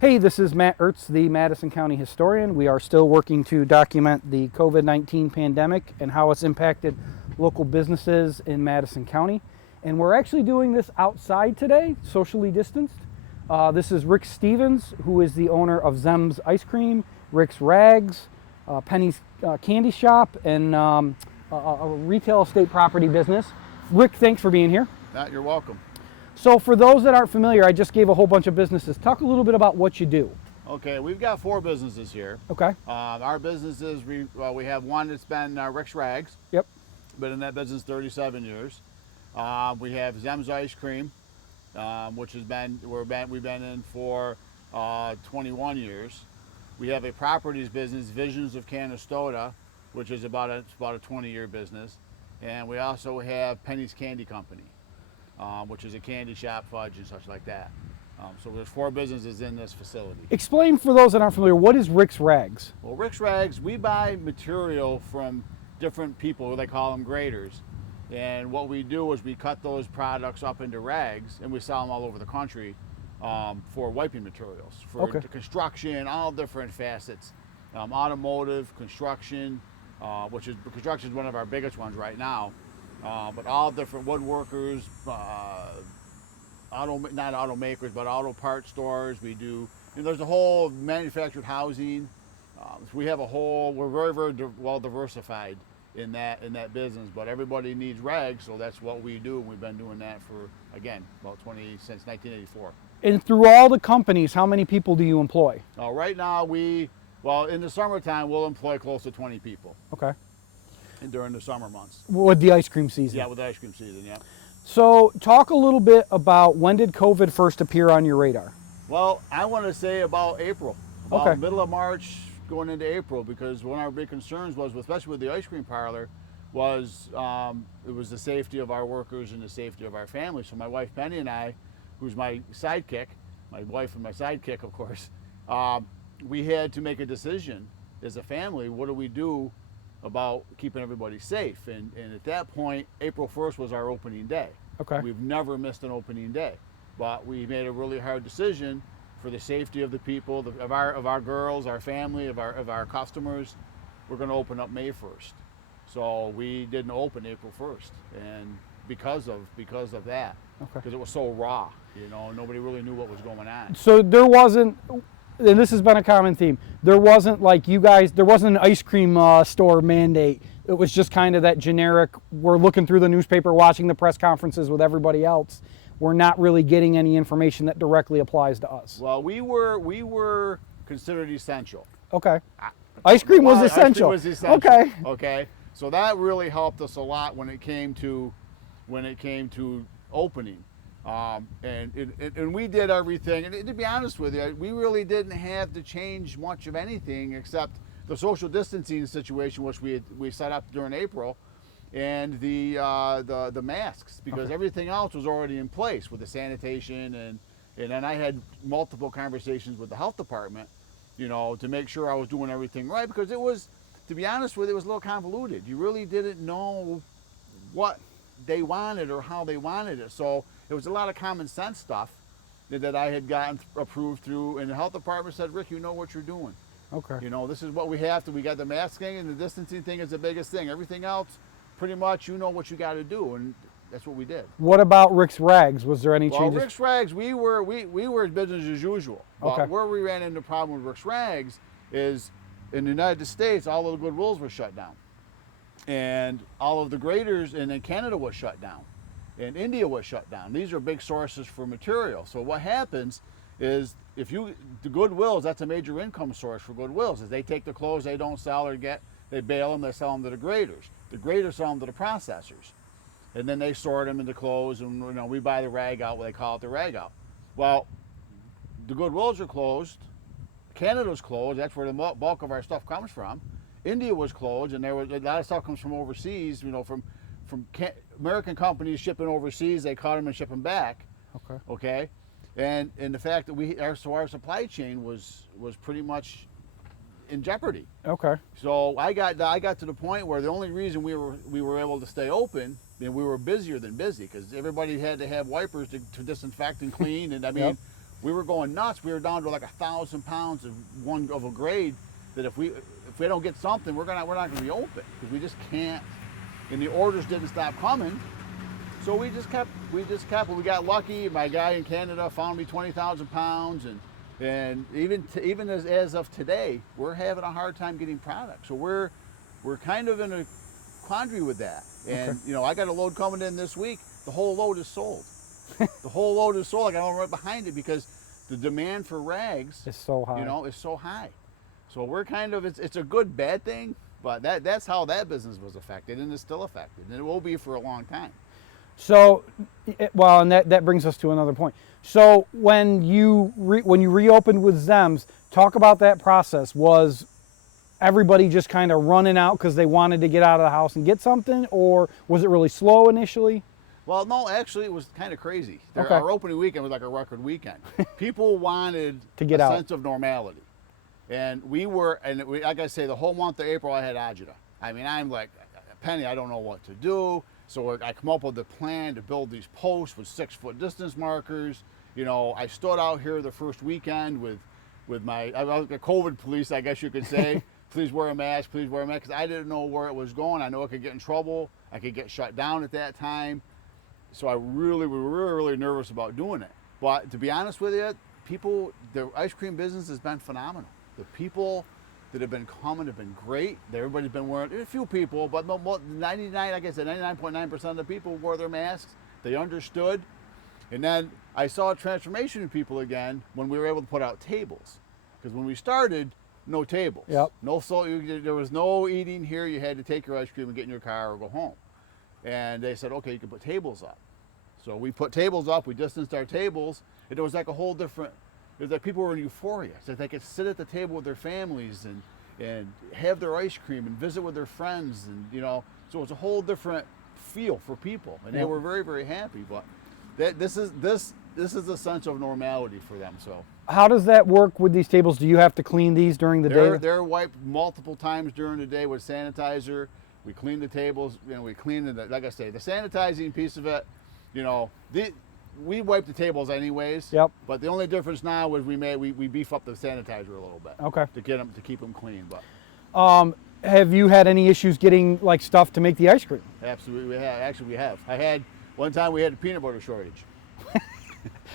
Hey, this is Matt Ertz, the Madison County Historian. We are still working to document the COVID-19 pandemic and how it's impacted local businesses in Madison County. And we're actually doing this outside today, socially distanced. This is Rick Stevens, who is the owner of ZEM's Ice Cream, Rick's Rags, Penny's Candy Shop, and a retail estate property business. Rick, thanks for being here. Matt, you're welcome. So for those that aren't familiar, I just gave a whole bunch of businesses. Talk a little bit about what you do. Okay, we've got 4 businesses here. Okay. Our businesses, we have one that's been Rick's Rags. Yep. Been in that business 37 years. We have ZEM's Ice Cream, which we've been in for 21 years. We have a properties business, Visions of Canastota, which is about a 20-year business, and we also have Penny's Candy Company, which is a candy shop, fudge, and such like that. So there's 4 businesses in this facility. Explain for those that aren't familiar, what is Rick's Rags? Well, Rick's Rags, we buy material from different people, they call them graders. And what we do is we cut those products up into rags and we sell them all over the country for wiping materials, for construction, all different facets. Automotive, construction, construction is one of our biggest ones right now. But all different woodworkers, not automakers, but auto parts stores. We do, there's a whole manufactured housing. We have we're very, very well diversified in that business, but everybody needs rags, so that's what we do. We've been doing that for, again, since 1984. And through all the companies, how many people do you employ? Right now, in the summertime, we'll employ close to 20 people. Okay. And during the summer months. With the ice cream season? Yeah, with the ice cream season, yeah. So talk a little bit about when did COVID first appear on your radar? Well, I want to say about April, middle of March going into April, because one of our big concerns was, especially with the ice cream parlor, was it was the safety of our workers and the safety of our family. So my wife Penny and I, who's my sidekick, my wife and my sidekick, of course, we had to make a decision as a family. What do we do about keeping everybody safe? And at that point, April 1st was our opening day. Okay. We've never missed an opening day, but we made a really hard decision for the safety of the people, of our girls, our family, of our customers. We're going to open up May 1st. So we didn't open April 1st, and because of that, because it was so raw, nobody really knew what was going on. So there wasn't, and this has been a common theme, there wasn't an ice cream store mandate. It was just kind of that generic, we're looking through the newspaper, watching the press conferences with everybody else. We're not really getting any information that directly applies to us. Well, we were considered essential. Okay. Ice cream was essential. Ice cream was essential. Okay. Okay. So that really helped us a lot when it came to opening. And we did everything. And to be honest with you, we really didn't have to change much of anything except the social distancing situation, which we set up during April, and the masks, because everything else was already in place with the sanitation, and then I had multiple conversations with the health department, to make sure I was doing everything right, because it was, to be honest with you, it was a little convoluted. You really didn't know what they wanted or how they wanted it. So it was a lot of common sense stuff that I had gotten approved through, and the health department said, Rick, you know what you're doing. Okay. This is what we have to, we got the masking and the distancing thing is the biggest thing. Everything else, pretty much, what you got to do, and that's what we did. What about Rick's Rags? Was there any changes? Well, Rick's Rags, we were business as usual. Okay. But where we ran into a problem with Rick's Rags is in the United States, all of the Goodwills were shut down, and all of the graders, and then Canada was shut down, and India was shut down. These are big sources for material. So what happens is, the Goodwills, that's a major income source for Goodwills, is they take the clothes they don't sell or they bail them, they sell them to the graders. The graders sell them to the processors, and then they sort them into clothes, and we buy the rag out, what they call it the rag out. Well, the Goodwills are closed, Canada's closed, that's where the bulk of our stuff comes from. India was closed, and there was a lot of stuff comes from overseas, from American companies shipping overseas, they cut them and ship them back. Okay. And the fact that our supply chain was pretty much in jeopardy. Okay. So I got to the point where the only reason we were able to stay open, and we were busier than busy, because everybody had to have wipers to disinfect and clean, and I mean, we were going nuts. We were down to like 1,000 pounds of a grade that if we don't get something, we're not going to be open because we just can't. And the orders didn't stop coming, so we just kept. We got lucky. My guy in Canada found me 20,000 pounds, and even as of today, we're having a hard time getting product. So we're kind of in a quandary with that. And Okay. I got a load coming in this week. The whole load is sold. The whole load is sold. I got one right behind it because the demand for rags, It's so high. is so high. So we're kind of, it's a good bad thing, but that's how that business was affected, and it's still affected, and it will be for a long time. So, well, and that brings us to another point. So when you reopened with ZEMs, talk about that process. Was everybody just kind of running out because they wanted to get out of the house and get something, or was it really slow initially? Well, no, actually, it was kind of crazy. Okay. Our opening weekend was like a record weekend. People wanted To get a out. sense of normality. And like I say, the whole month of April, I had agita. I mean, I'm like, Penny, I don't know what to do. So I come up with a plan to build these posts with 6-foot distance markers. I stood out here the first weekend with I was like a COVID police, I guess you could say. Please wear a mask, please wear a mask, because I didn't know where it was going. I know I could get in trouble. I could get shut down at that time. So we were really nervous about doing it. But to be honest with you, the ice cream business has been phenomenal. The people that have been coming have been great. Everybody's been wearing, a few people, but 99.9% of the people wore their masks. They understood. And then I saw a transformation in people again when we were able to put out tables. Because when we started, no tables. Yep. There was no eating here. You had to take your ice cream and get in your car or go home. And they said, okay, you can put tables up. So we put tables up, we distanced our tables, and it was like a whole different, it was like people were in euphoria. So they could sit at the table with their families and have their ice cream and visit with their friends, and so it was a whole different feel for people, and they were very, very happy. But this is a sense of normality for them. So How does that work with these tables? Do you have to clean these during the day? they're wiped multiple times during the day with sanitizer. We clean the tables, we clean like I say, the sanitizing piece of it, we wipe the tables anyways. Yep. But the only difference now is we beef up the sanitizer a little bit. Okay. To keep them clean. But Have you had any issues getting like stuff to make the ice cream? absolutely, we have. Actually, we have. One time we had a peanut butter shortage.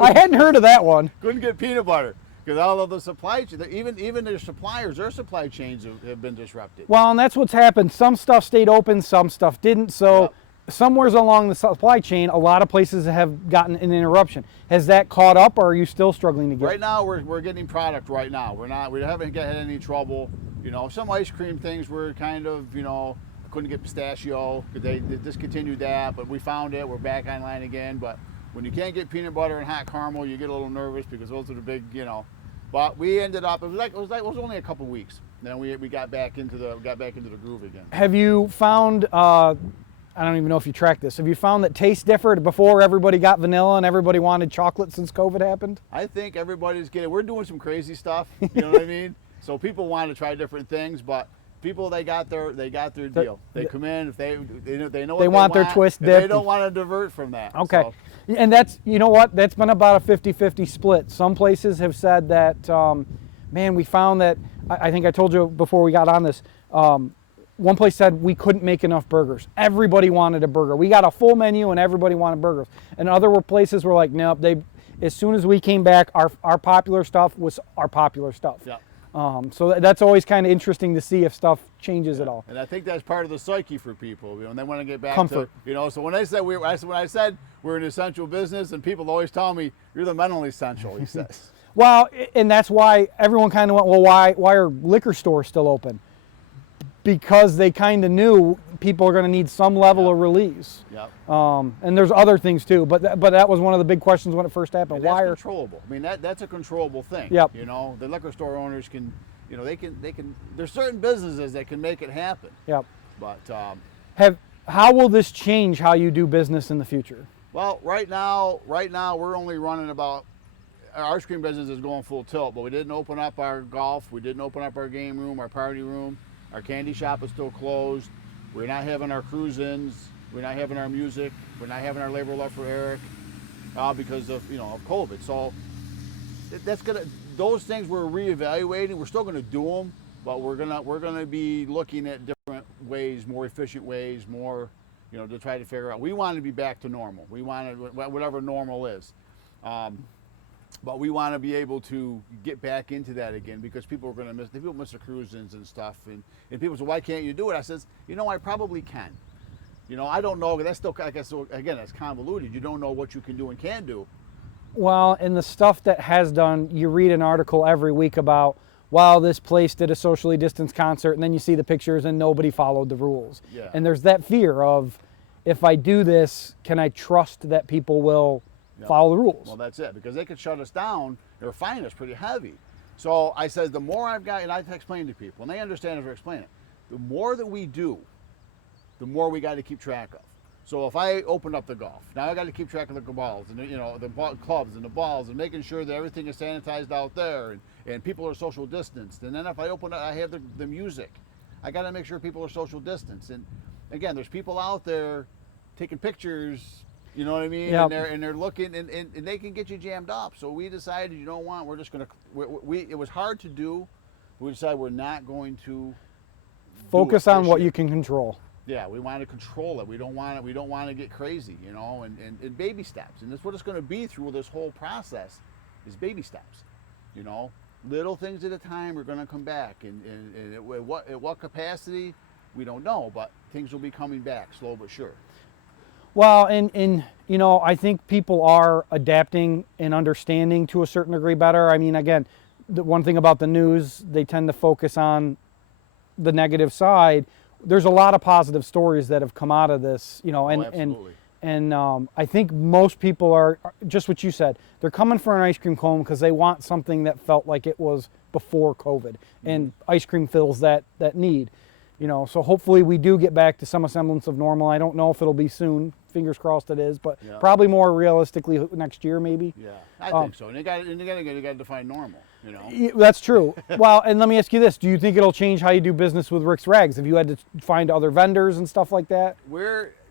I hadn't heard of that one. Couldn't get peanut butter because all of the supply chain, even their suppliers, their supply chains have been disrupted. Well, and that's what's happened. Some stuff stayed open, some stuff didn't. So somewheres along the supply chain, a lot of places have gotten an interruption. Has that caught up, or are you still struggling to get? Right now, we're getting product right now. We haven't had any trouble. Some ice cream things were kind of, couldn't get pistachio. They discontinued that, but we found it. We're back online again. But when you can't get peanut butter and hot caramel, you get a little nervous because those are the big, But we ended up. It was only a couple weeks. Then we got back into the groove again. Have you found? I don't even know if you track this. Have you found that taste differed? Before everybody got vanilla and everybody wanted chocolate since COVID happened? I think everybody's we're doing some crazy stuff. You know what I mean? So people want to try different things, but people they got their deal. They come in if they know what they want their twist and dipped. they don't want to divert from that. Okay. So, And that's, that's been about a 50-50 split. Some places have said that, man, we found that, I think I told you before we got on this, one place said we couldn't make enough burgers. Everybody wanted a burger. We got a full menu and everybody wanted burgers. And other places were like, nope, as soon as we came back, our popular stuff was our popular stuff. yeah. So that's always kind of interesting to see if stuff changes at all. And I think that's part of the psyche for people, and they want to get back Comfort. to, So when I said when I said we're an essential business, and people always tell me you're the mentally essential, he says. Well, and that's why everyone kind of went, well, why are liquor stores still open? Because they kind of knew people are going to need some level of release. Yep. And there's other things too, but that was one of the big questions when it first happened. And Why that's are controllable? I mean, that's a controllable thing. Yep. The liquor store owners can, they can. There's certain businesses that can make it happen. Yep. But how will this change how you do business in the future? well, right now we're only running about. Our ice cream business is going full tilt, but we didn't open up our golf. We didn't open up our game room, our party room. Our candy shop is still closed. We're not having our cruise-ins. We're not having our music. We're not having our labor love for Eric because of of COVID. So that's gonna, those things we're reevaluating. We're still gonna do them, but we're gonna be looking at different ways, more efficient ways, more, you know, to try to figure out. We want to be back to normal. We want to, whatever normal is. But we want to be able to get back into that again, because people are going to miss the cruisings and stuff. And people say, why can't you do it? I says, you know, I probably can. You know, I don't know. That's still, I guess, again, that's convoluted. You don't know what you can do and can do. Well, and the stuff that has done, you read an article every week about, wow, this place did a socially distanced concert, and then you see the pictures and nobody followed the rules. Yeah. And there's that fear of, if I do this, can I trust that people will follow the rules? Well, that's it, because they could shut us down or fine us pretty heavy. So I said, the more I've got, and I explain to people, and they understand as we're explaining it, the more that we do, the more we got to keep track of. So if I open up the golf, now I got to keep track of the balls and the clubs and the balls, and making sure that everything is sanitized out there, and people are social distanced. And then if I open up, I have the music. I got to make sure people are social distanced. And again, there's people out there taking pictures, you know what I mean? Yep. And they're looking, and they can get you jammed up. So we decided, you know what, we're just gonna, it was hard to do. We decided we're not going to Focus on what you can control. Yeah, we want to control it. We don't want to get crazy, you know, and baby steps. And that's what it's going to be through this whole process, is baby steps. You know, little things at a time are going to come back, and at what capacity, we don't know, but things will be coming back, slow but sure. Well, and you know, I think people are adapting and understanding to a certain degree better. I mean, again, the one thing about the news, they tend to focus on the negative side. There's a lot of positive stories that have come out of this, you know, and I think most people are just what you said. They're coming for an ice cream cone because they want something that felt like it was before COVID, and ice cream fills that need, you know. So hopefully we do get back to some semblance of normal. I don't know if it'll be soon. Fingers crossed it is, but probably more realistically next year maybe. Yeah, I think so. And you got to define normal. You know? That's true. Well, and let me ask you this. Do you think it'll change how you do business with Rick's Rags? Have you had to find other vendors and stuff like that?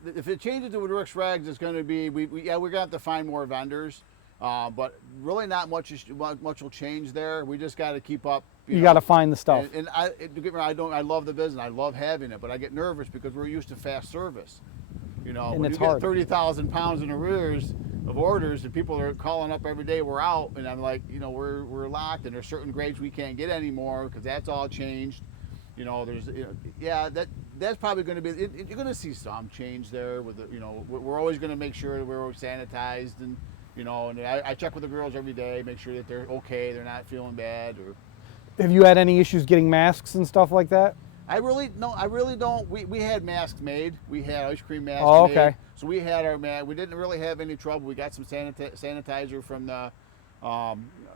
If it changes to Rick's Rags, it's going to be, we're going to have to find more vendors. But really not much will change there. We just got to keep up. You got to find the stuff. And I love the business. I love having it, but I get nervous because we're used to fast service. You know, and when it's you get hard. 30,000 pounds in arrears of orders, and people are calling up every day, we're out, and I'm like, you know, we're locked, and there's certain grades we can't get anymore because that's all changed. You know, there's, that's probably going to be, you're going to see some change there with the, you know, we're always going to make sure that we're sanitized, and, you know, and I check with the girls every day, make sure that they're okay, they're not feeling bad. Or have you had any issues getting masks and stuff like that? I really don't. We had masks made. We had ice cream masks okay. made. So we had our mask. We didn't really have any trouble. We got some sanitizer from the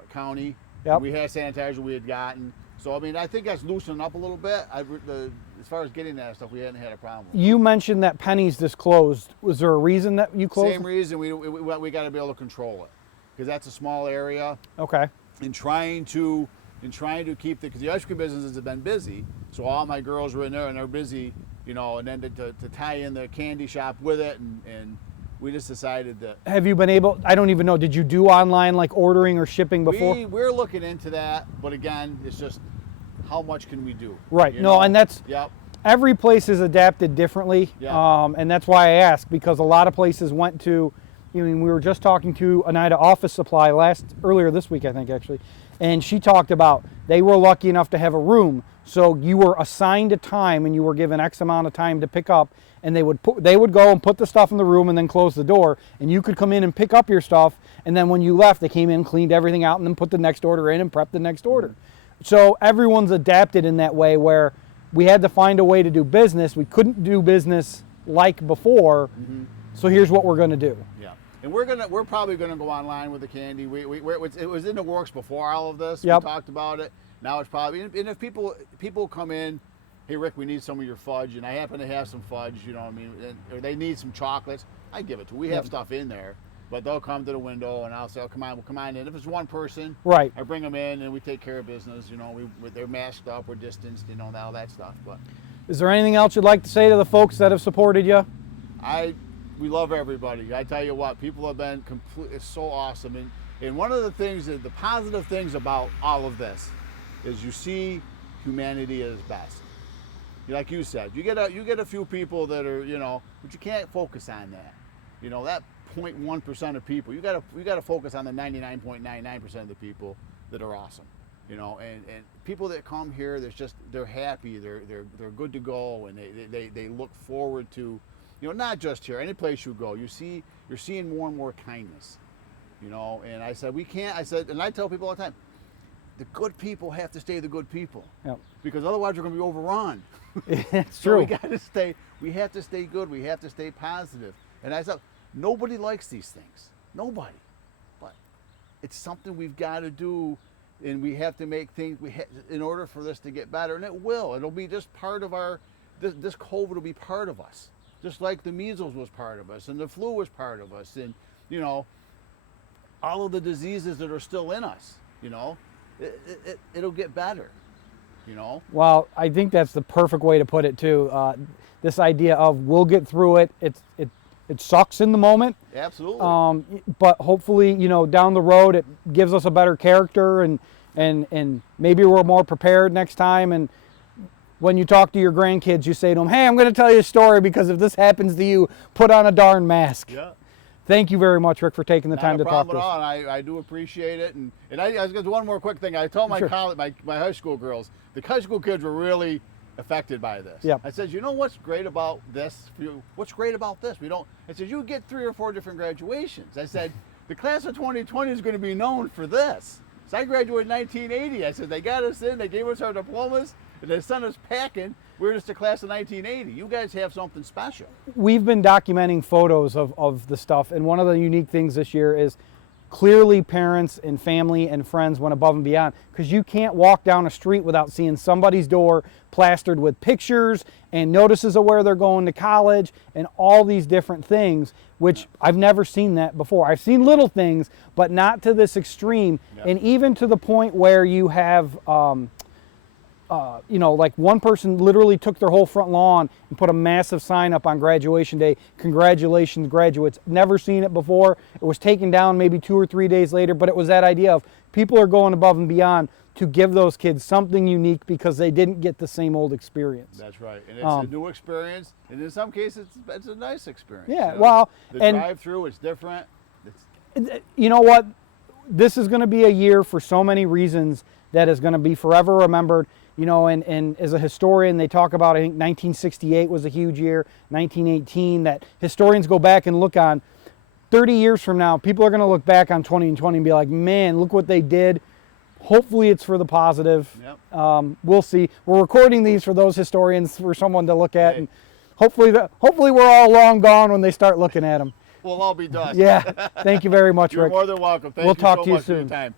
county. Yep. We had sanitizer we had gotten. So, I mean, I think that's loosening up a little bit. As far as getting that stuff, we hadn't had a problem. You mentioned that Penny's just closed. Was there a reason that you closed? Same reason. We got to be able to control it, because that's a small area. Okay. In trying to keep because the ice cream businesses have been busy, so all my girls are in there and they're busy, you know, and then to tie in the candy shop with it, and we just decided that. Have you been able, I don't even know, did you do online like ordering or shipping before? We're looking into that, but again, it's just how much can we do? Right, you no, know? and that's, yep. Every place is adapted differently, and that's why I asked, because a lot of places went to, you know, we were just talking to Oneida Office Supply earlier this week, I think actually, and she talked about they were lucky enough to have a room, so you were assigned a time and you were given X amount of time to pick up, and they would go and put the stuff in the room and then close the door, and you could come in and pick up your stuff, and then when you left, they came in, cleaned everything out, and then put the next order in and prepped the next order. So everyone's adapted in that way, where we had to find a way to do business. We couldn't do business like before, so here's what we're going to do. Yeah. And we're probably gonna go online with the candy. It was in the works before all of this. Yep. We talked about it. Now it's probably, and if people come in, hey Rick, we need some of your fudge, and I happen to have some fudge, you know what I mean, or they need some chocolates, I give it to them. We have stuff in there, but they'll come to the window and I'll say, oh, come on in. If it's one person, right, I bring them in and we take care of business. You know, they're masked up, we're distanced, you know, all that stuff. But is there anything else you'd like to say to the folks that have supported you? We love everybody. I tell you what, people have been completely, it's so awesome. And one of the things, the positive things about all of this is you see humanity at its best. Like you said, you get a few people that are, but you can't focus on that. That 0.1% of people, you got to focus on the 99.99% of the people that are awesome. And people that come here, they're happy, they're good to go, and they look forward to, not just here, any place you go, you're seeing more and more kindness. And I said, and I tell people all the time, the good people have to stay the good people. Yep. Because otherwise we're going to be overrun. It's So true. we have to stay good, we have to stay positive. And I said, nobody likes these things. Nobody. But it's something we've got to do, and we have to make things, in order for this to get better, and it will. It'll be just part of this COVID will be part of us. Just like the measles was part of us, and the flu was part of us, and, all of the diseases that are still in us, it'll get better, Well, I think that's the perfect way to put it too. This idea of we'll get through it. It sucks in the moment. Absolutely. But hopefully, down the road, it gives us a better character, and maybe we're more prepared next time. And when you talk to your grandkids, you say to them, "Hey, I'm going to tell you a story, because if this happens to you, put on a darn mask." Yeah. Thank you very much, Rick, for taking the time to talk to us. Not a problem at all. I do appreciate it. And I was going to do one more quick thing. I told my high school girls, the high school kids were really affected by this. Yep. I said, what's great about this? What's great about this? I said, you get 3 or 4 different graduations. I said, the class of 2020 is going to be known for this. So I graduated in 1980. I said, they got us in, they gave us our diplomas, and they sent us packing. We're just a class of 1980. You guys have something special. We've been documenting photos of the stuff, and one of the unique things this year is clearly parents and family and friends went above and beyond, because you can't walk down a street without seeing somebody's door plastered with pictures and notices of where they're going to college and all these different things, which I've never seen that before. I've seen little things, but not to this extreme. Yeah. And even to the point where you have like one person literally took their whole front lawn and put a massive sign up on graduation day. Congratulations, graduates. Never seen it before. It was taken down maybe 2 or 3 days later, but it was that idea of people are going above and beyond to give those kids something unique, because they didn't get the same old experience. That's right. And it's a new experience, and in some cases, it's a nice experience. Yeah, well, the and drive-through, it's different. you know what? This is going to be a year for so many reasons that is going to be forever remembered. And as a historian, they talk about, I think 1968 was a huge year, 1918, that historians go back and look on. 30 years from now, people are going to look back on 2020 and be like, man, look what they did. Hopefully it's for the positive. Yep. We'll see. We're recording these for those historians, for someone to look at, Hey. and hopefully we're all long gone when they start looking at them. We'll all be done. Yeah. Thank you very much, You're Rick. more than welcome. Thank We'll you talk so to you much for your soon. time.